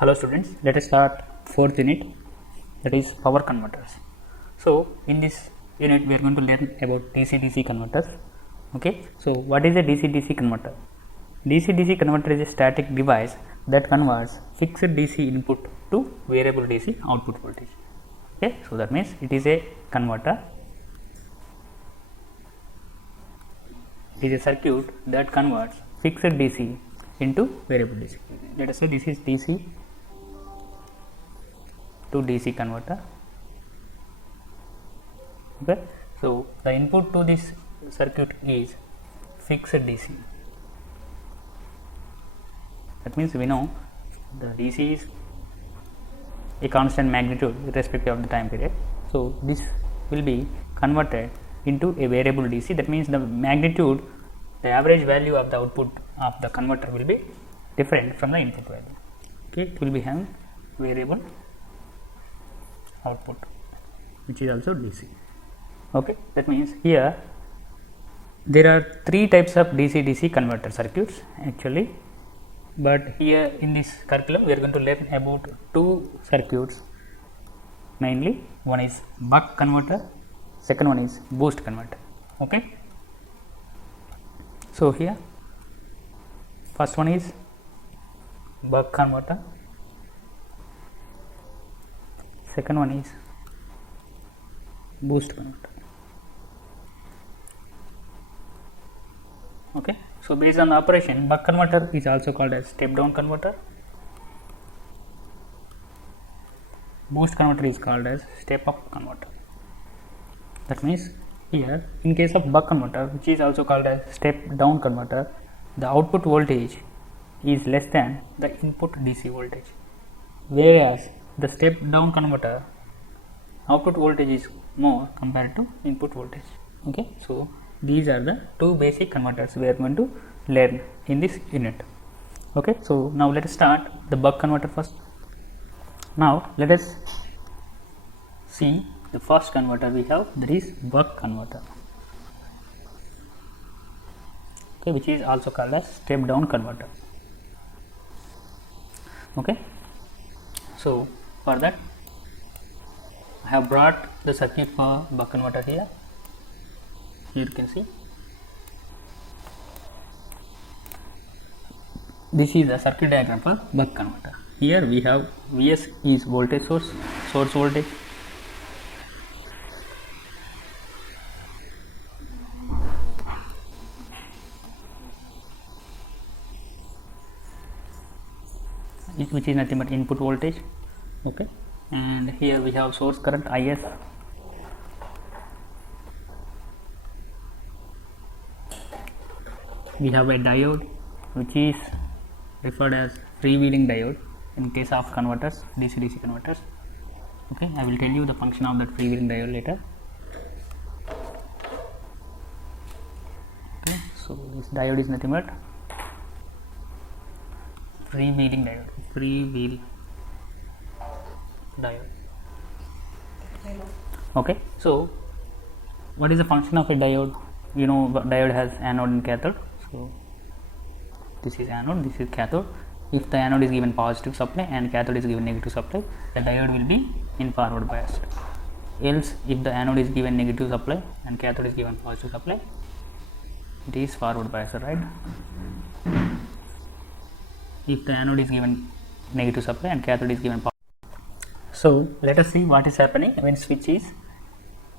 Hello students, let us start fourth unit, that is power converters. So in this unit we are going to learn about DC-DC converters. Okay, so what is a DC-DC converter? DC-DC converter is a static device that converts fixed DC input to variable DC output voltage. Okay, so that means it is a converter. It is a circuit that converts fixed DC into variable DC. Let us say this is DC to DC converter. Okay, so the input to this circuit is fixed DC. That means we know the DC is a constant magnitude irrespective of the time period. So this will be converted into a variable DC. That means the magnitude, the average value of the output of the converter will be different from the input value. Okay, it will be having variable output, which is also DC. Okay, that means here there are three types of DC-DC converter circuits actually, but here in this curriculum we are going to learn about two circuits mainly. One is buck converter, second one is boost converter. Okay, so here first one is buck converter, second one is boost converter. Okay, so based on the operation, buck converter is also called as step down converter, boost converter is called as step up converter. That means here in case of buck converter, which is also called as step down converter, the output voltage is less than the input DC voltage, whereas the step down converter output voltage is more compared to input voltage. Okay, so these are the two basic converters we are going to learn in this unit. Okay, so now let us start the buck converter first. Now let us see the first converter we have, that is buck converter. Okay, which is also called as step down converter. Okay, so for that I have brought the circuit for buck converter here. Here you can see this is the circuit diagram for buck converter. Here we have Vs is voltage source voltage, which is nothing but input voltage. Okay, and here we have source current Is, we have a diode which is referred as freewheeling diode in case of converters, DC-DC converters. Okay, I will tell you the function of that freewheeling diode later. Okay, so this diode is nothing but freewheeling diode. Okay, so what is the function of a diode? You know, diode has anode and cathode. So this is anode, this is cathode. If the anode is given positive supply and cathode is given negative supply, the diode will be in forward biased. Else, if the anode is given negative supply and cathode is given positive supply, it is forward biased, right? If the anode is given negative supply and cathode is given positive. So let us see what is happening when switch is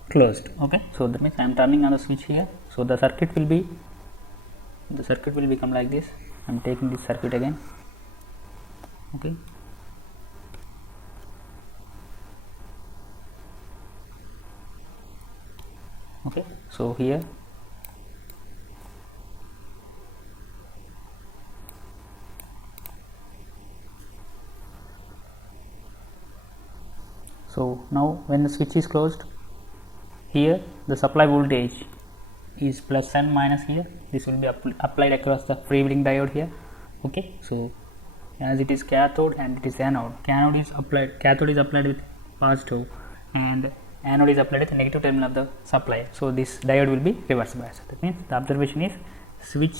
closed. Okay, so that means I am turning on the switch here. So the circuit will become like this. I am taking this circuit again. Okay, okay, so here so now when the switch is closed, here the supply voltage is plus and minus here. This will be applied across the freewheeling diode here. Okay, so as it is cathode and it is anode, cathode is applied with positive and anode is applied with the negative terminal of the supply. So this diode will be reverse biased. That means the observation is switch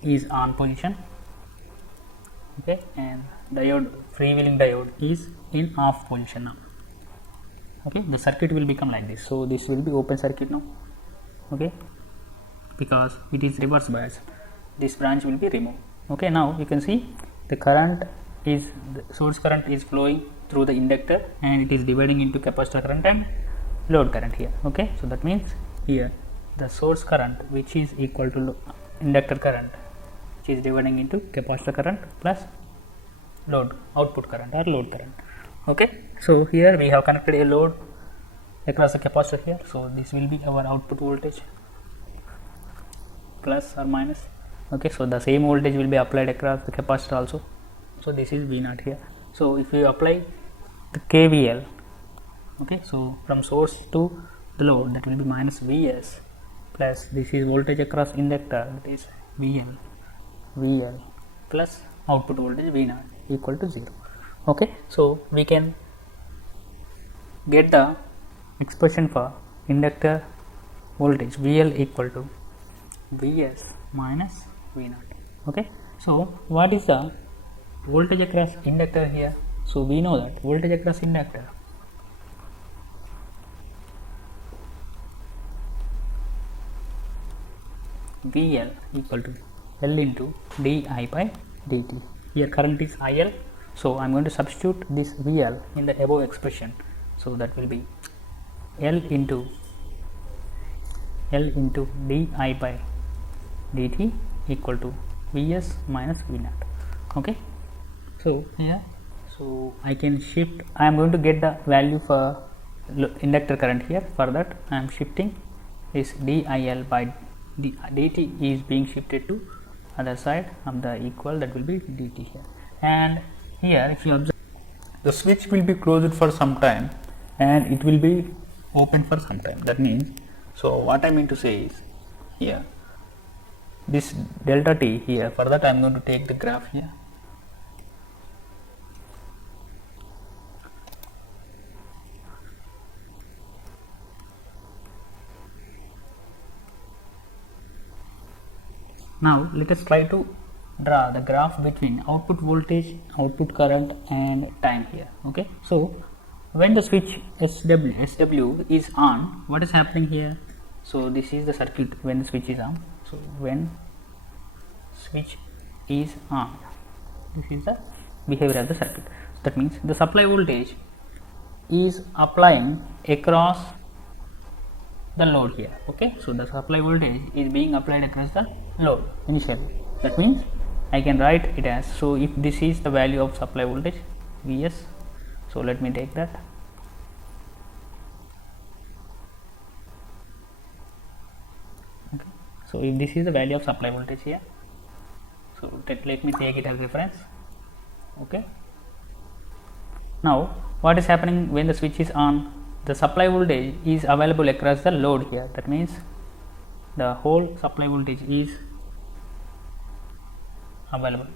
is on position, okay, and freewheeling diode is in off position now. Okay, the circuit will become like this. So this will be open circuit now. Okay, because it is reverse bias, this branch will be removed. Okay, now you can see the source current is flowing through the inductor and it is dividing into capacitor current and load current here. Okay, so that means here the source current, which is equal to inductor current, which is dividing into capacitor current plus load output current or load current. Okay, so here we have connected a load across the capacitor here, so this will be our output voltage, plus or minus. Okay, so the same voltage will be applied across the capacitor also, so this is V0 here. So if you apply the KVL, okay, so from source to the load, that will be minus Vs plus this is voltage across inductor, that is VL plus output voltage V0 equal to 0. Okay, so we can get the expression for inductor voltage VL equal to Vs minus V0. Okay, so what is the voltage across inductor here? So we know that voltage across inductor VL equal to L into di by dt. Here current is IL, so I am going to substitute this VL in the above expression, so that will be L into di by dt equal to Vs minus V0. Okay, so here, so I can shift, I am going to get the value for inductor current here. For that I am shifting this dIL by dt is being shifted to other side of the equal, that will be dt here. And here if you observe, the switch will be closed for some time and it will be open for some time. That means, so what I mean to say is, here this delta t here, for that I am going to take the graph here. Now let us try to draw the graph between output voltage, output current and time here. Okay, so when the switch SW is on, what is happening here? So this is the circuit when the switch is on. So when switch is on, this is the behavior of the circuit. That means the supply voltage is applying across the load here. Okay, so the supply voltage is being applied across the load initially. That means I can write it as, so if this is the value of supply voltage Vs, so let me take that. Okay, so if this is the value of supply voltage here, so let me take it as reference. Okay, now what is happening when the switch is on? The supply voltage is available across the load here. That means the whole supply voltage is available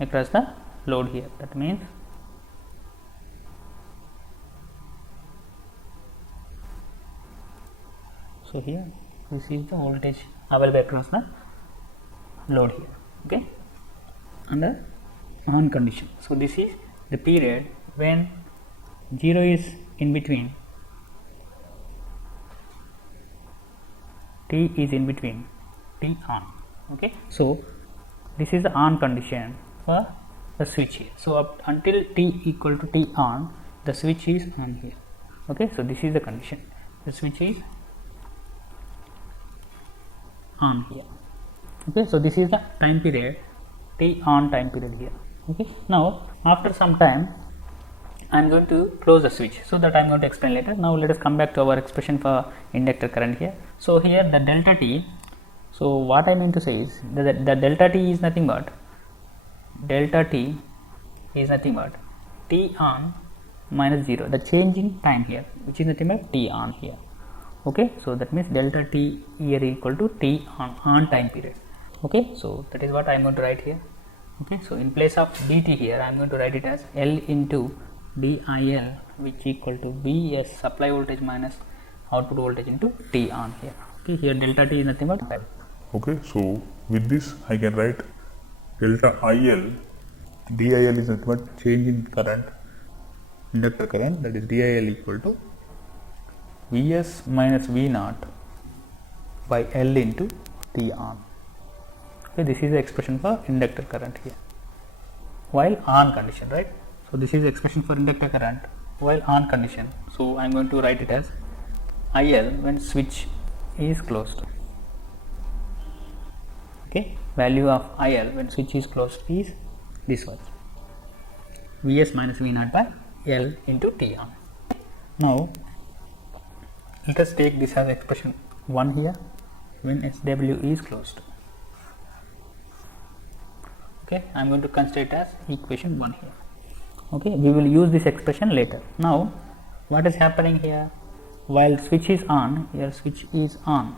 across the load here. That means so here this is the voltage available across the load here. Okay, under on condition. So this is the period when 0 is in between, t is in between, t on. Okay, so this is the on condition for the switch here. So up until t equal to t on, the switch is on here. Okay, so this is the condition, the switch is on here. Okay, so this is the time period, t on time period here. Okay, now after some time I am going to close the switch, so that I am going to explain later. Now let us come back to our expression for inductor current here. So here the delta t, so what I mean to say is the delta t is nothing but t on minus 0, the change in time here, which is nothing but t on here. Okay, so that means delta t here equal to t on time period. Okay, so that is what I am going to write here. Okay, so in place of dt here I am going to write it as L into dIL, which equal to Vs supply voltage minus output voltage into t on here. Okay, here delta t is nothing but time. Okay, so with this I can write delta IL DIL is nothing but change in current, inductor current, that is DIL equal to Vs minus V naught by L into T on. Okay, this is the expression for inductor current here while on condition, right? So this is the expression for inductor current while on condition. So I am going to write it as IL when switch is closed. Okay, value of IL when switch is closed is this one, Vs minus V naught by L into T on. Now let us take this as expression 1 here when SW is closed. Okay, I am going to consider it as equation 1 here. Okay, we will use this expression later. Now what is happening here? While switch is on, here switch is on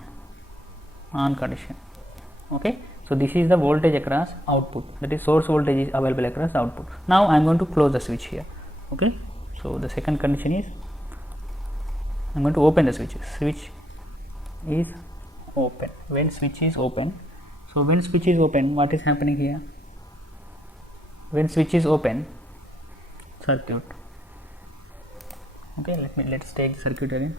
condition. Okay, so this is the voltage across output, that is source voltage is available across output. Now I am going to close the switch here. Okay, so the second condition is I am going to open the switch. Switch is open. When switch is open, so when switch is open, what is happening here? When switch is open, circuit. Okay, let's take the circuit again.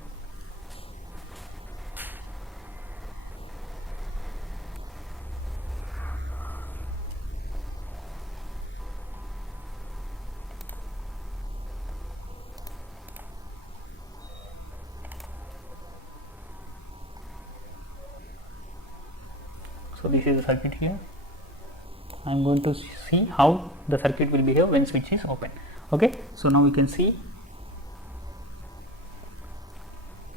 So this is the circuit here. I am going to see how the circuit will behave when switch is open. Okay, so now we can see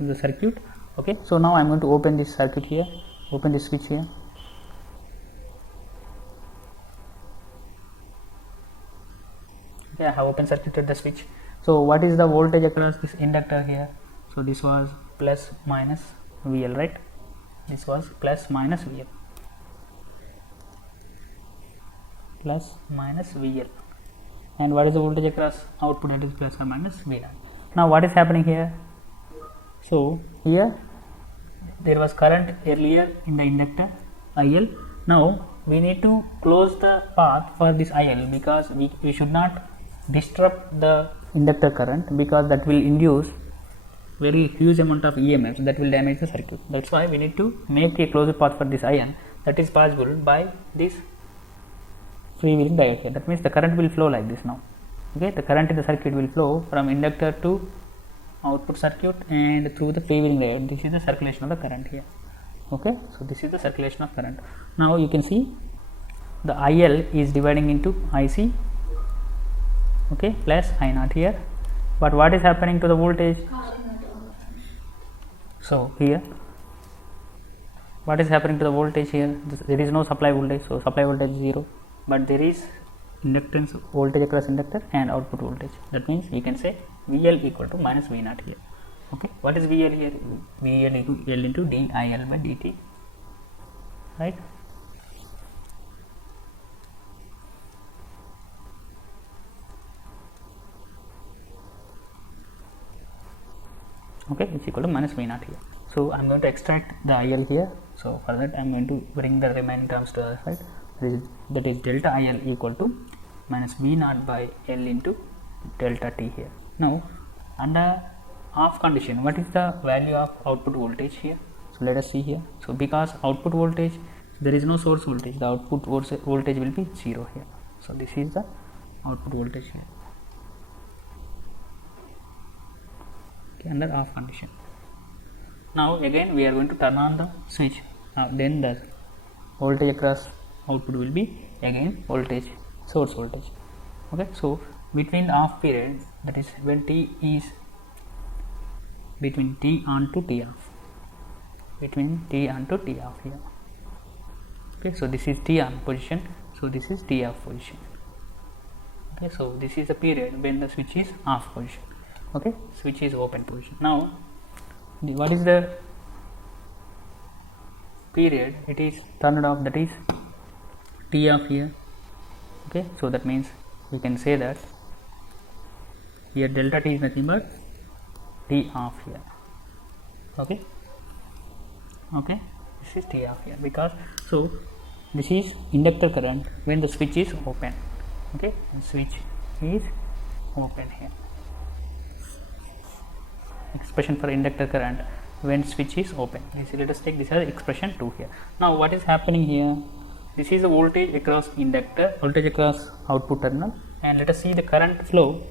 the circuit. Okay, so now I am going to open this circuit here, open this switch here. Okay, I have open circuited the switch. So what is the voltage across this inductor here? So this was plus minus VL, right? This was plus minus VL. Plus minus VL, and what is the voltage across output? That is plus or minus V0. Now what is happening here? So here there was current earlier in the inductor IL. Now we need to close the path for this IL because we should not disrupt the inductor current, because that will induce very huge amount of EMF that will damage the circuit. That's why we need to make a closed path for this IN. That is possible by this freewheeling diode here. That means the current will flow like this now. Okay, the current in the circuit will flow from inductor to output circuit and through the freewheeling diode. This is the circulation of the current here. Okay, so this is the circulation of current. Now you can see the IL is dividing into IC, okay, plus I0 here. But what is happening to the voltage? So here what is happening to the voltage here? There is no supply voltage, so supply voltage is 0. But there is inductance voltage across inductor and output voltage. That means we can say VL equal to minus V0 here. Okay, what is VL here? VL equal to L into DIL by dt, right? Okay, it's equal to minus V0 here. So I am going to extract the IL here. So for that I am going to bring the remaining terms to the other side. That is delta IL equal to minus V0 by L into delta T here. Now under off condition, what is the value of output voltage here? So let us see here. So because output voltage, there is no source voltage, the output voltage will be 0 here. So this is the output voltage here. Okay, under off condition. Now again we are going to turn on the switch. Then the voltage across output will be again voltage, source voltage. Okay, so between the off period, that is when T is between T on to T off, between T on to T off here. Okay, so this is T on position, so this is T off position. Okay, so this is the period when the switch is off position. Okay, switch is open position. Now what is the period it is turned off? That is T off here. Okay, so that means we can say that here delta T is nothing but T off here. Okay, okay, this is T off here, because so this is inductor current when the switch is open. okay, and switch is open here. Expression for inductor current when switch is open. Let us take this as expression 2 here. Now what is happening here? This is the voltage across inductor, voltage across output terminal, and let us see the current flow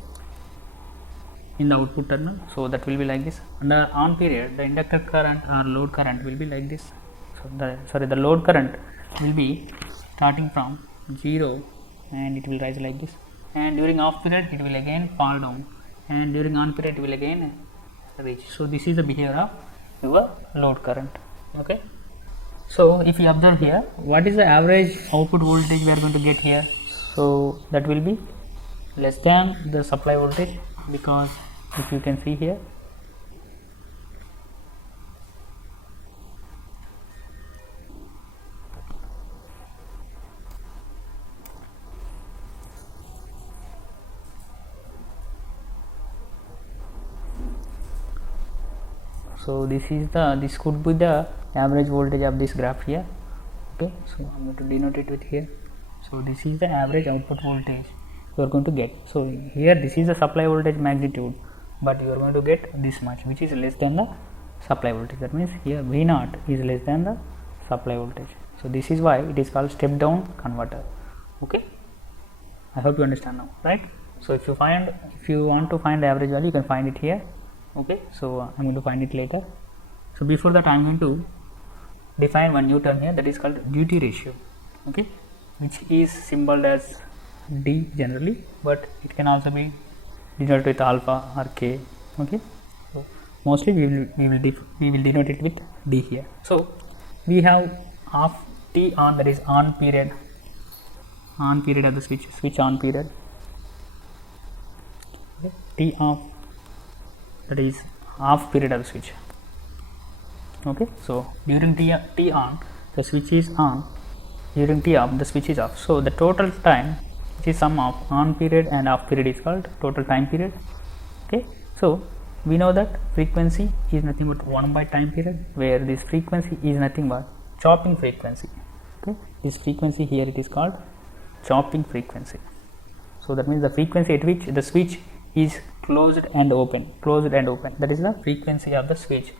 in the output terminal. So that will be like this. Under on period, the inductor current or load current will be like this. So the load current will be starting from 0 and it will rise like this, and during off period it will again fall down, and during on period it will again reach. So this is the behavior of your load current. Okay, so if you observe here, what is the average output voltage we are going to get here? So that will be less than the supply voltage, because if you can see here, so this could be the average voltage of this graph here. Okay, so I'm going to denote it with here. So this is the average output voltage you are going to get. So here this is the supply voltage magnitude, but you are going to get this much, which is less than the supply voltage. That means here V0 is less than the supply voltage. So this is why it is called step down converter. Okay, I hope you understand now, right? So if you want to find the average value, you can find it here. Okay, so I'm going to find it later. So before that, I'm going to define one new term here, that is called duty ratio. Okay, which is symbolized as D generally, but it can also be denoted with alpha or K. Okay, so mostly we will denote it with D here. So we have off T on, that is on period of the switch on period. Okay. T off, that is off period of the switch. Okay, so during T on, the switch is on. During T off, the switch is off. So the total time, which is sum of on period and off period, is called total time period. Okay, so we know that frequency is nothing but 1 by time period, where this frequency is nothing but chopping frequency. Okay, this frequency here, it is called chopping frequency. So that means the frequency at which the switch is closed and open. That is the frequency of the switch.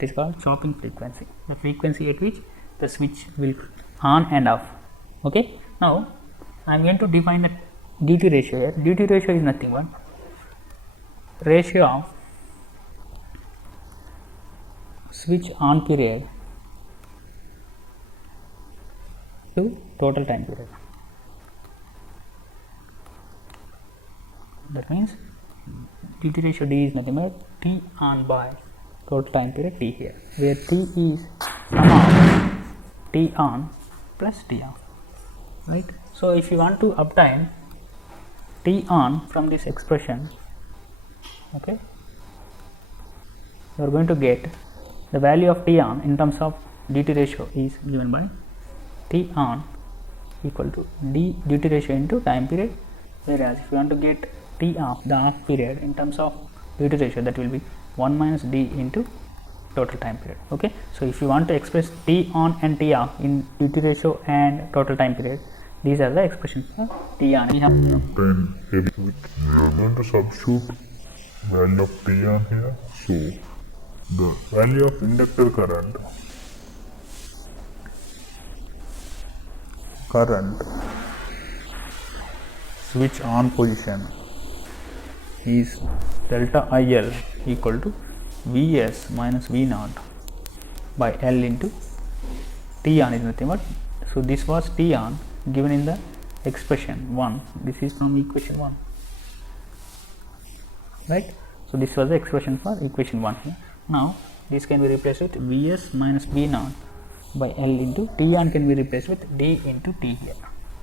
It is called chopping frequency. The frequency at which the switch will on and off. Okay, now I am going to define the duty ratio here. Duty ratio is nothing but ratio of switch on period to total time period. That means duty ratio D is nothing but T on by total time period T here, where T is sum of T on plus T off, right? So if you want to obtain T on from this expression, okay, you are going to get the value of T on in terms of duty ratio is given by T on equal to D duty ratio into time period, whereas if you want to get T off, the off period, in terms of duty ratio, that will be 1 minus D into total time period. Okay, so if you want to express T on and T off in duty ratio and total time period, these are the expressions for T on. We are going to substitute value of T on here. So the value of inductor current switch on position is delta IL equal to Vs minus V0 by L into T on is nothing but, so this was T on given in the expression 1. This is from equation 1, right? So this was the expression for equation 1 here. Now this can be replaced with Vs minus V0 by L into T on can be replaced with D into T here.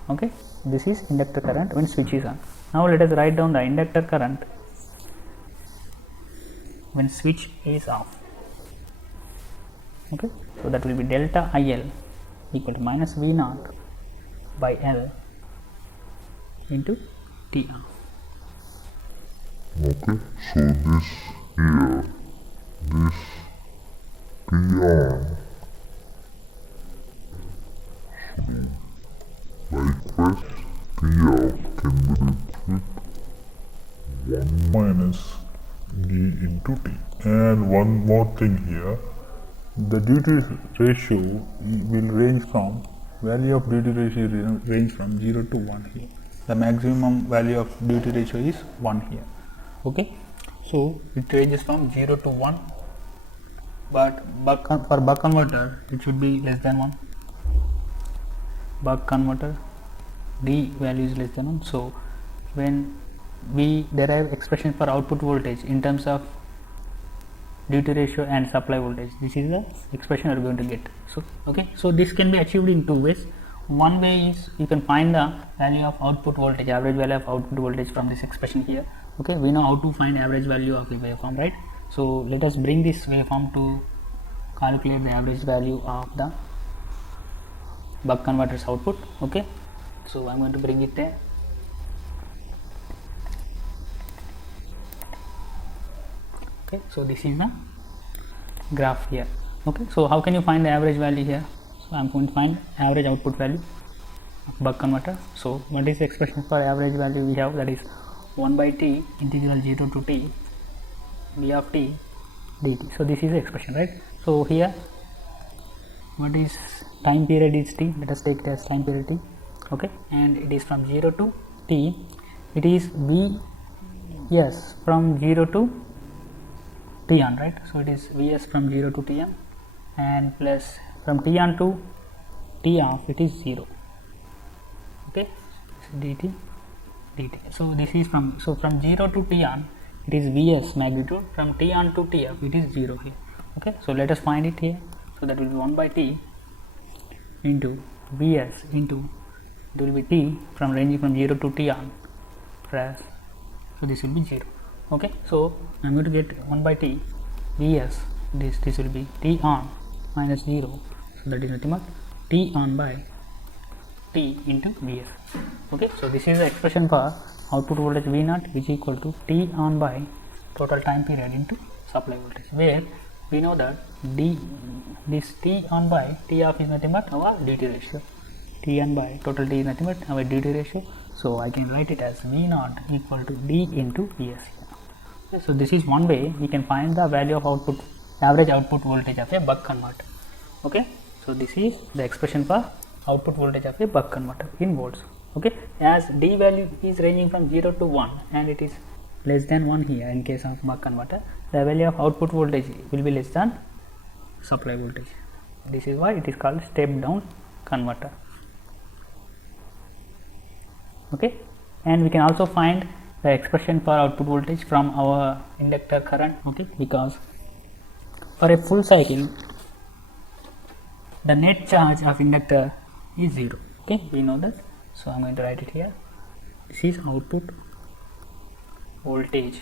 Okay, this is inductor current when switch is on. Now let us write down the inductor current when switch is off. Okay, so that will be delta IL equal to minus V0 by L into T off. Okay, so this here, this T on, so by request T off can be minus d into t. And one more thing here, the duty ratio will range from, value of duty ratio range from 0 to 1 here. The maximum value of duty ratio is 1 here. Okay, so it ranges from 0 to 1, but for buck converter it should be less than 1. Buck converter d value is less than 1. So when we derive expression for output voltage in terms of duty ratio and supply voltage, this is the expression you are going to get. So okay, so this can be achieved in two ways. One way is you can find the value of output voltage, average value of output voltage from this expression here. Okay, we know how to find average value of a waveform, right? So let us bring this waveform to calculate the average value of the buck converter's output. Okay, so I'm going to bring it there. Okay, so this is the graph here. Okay, so how can you find the average value here? So I'm going to find average output value of buck converter. So what is the expression for average value we have? That is 1 by t integral 0 to t d of t dt. So this is the expression, right? So here what is time period is t, let us take it as time period t. Okay, and it is from 0 to t, it is vs from 0 to t on, right? So it is vs from 0 to t on, and plus from t on to t off it is 0. Okay, so dt. So this is from 0 to t on it is vs magnitude, from t on to t off it is 0 here. Okay, so let us find it here. So that will be 1 by t into vs into, it will be t from ranging from 0 to t on plus, so this will be 0. Okay, so I'm going to get 1 by t vs, this will be t on minus 0, so that is nothing but t on by t into vs. Okay, so this is the expression for output voltage v0, which is equal to t on by total time period into supply voltage, where we know that this t on by t off is nothing but our duty ratio, t on by total t is nothing but our duty ratio. So I can write it as v0 equal to d into vs. Okay, so this is one way we can find the value of output, average output voltage of a buck converter. Okay, so this is the expression for output voltage of a buck converter in volts. Okay, as d value is ranging from 0 to 1 and it is less than 1 here in case of buck converter, the value of output voltage will be less than supply voltage. This is why it is called step down converter. Okay, and we can also find the expression for output voltage from our inductor current. Okay, because for a full cycle the net charge of inductor is 0. Okay, we know that. So I'm going to write it here. This is output voltage,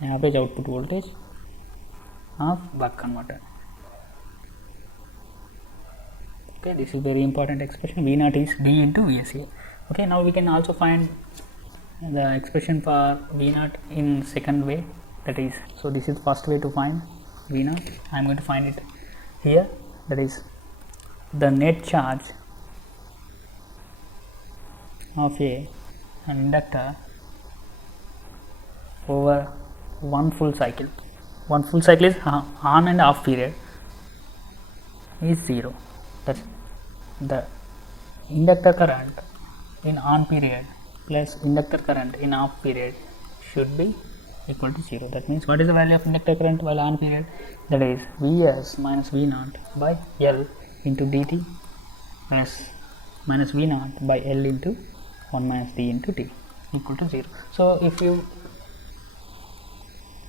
average output voltage of buck converter. Okay, this is very important expression. V0 is d into vs here. Okay, now we can also find the expression for v0 in second way, that is, so this is first way to find v0. I am going to find it here, that is the net charge of an inductor over one full cycle. One full cycle is on and off period is 0. That's the inductor current in on period plus inductor current in off period should be equal to 0. That means what is the value of inductor current while on period? That is Vs minus V0 by L into dt plus minus V0 by L into 1 minus d into t equal to 0. So if you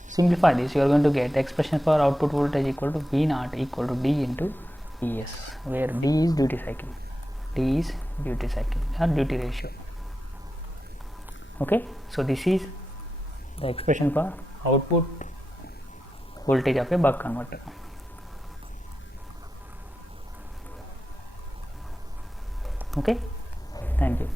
simplify this, you are going to get expression for output voltage equal to V0 equal to d into Vs, where d is duty cycle, d is duty cycle or duty ratio. Okay, so this is the expression for output voltage of a buck converter. Okay, thank you.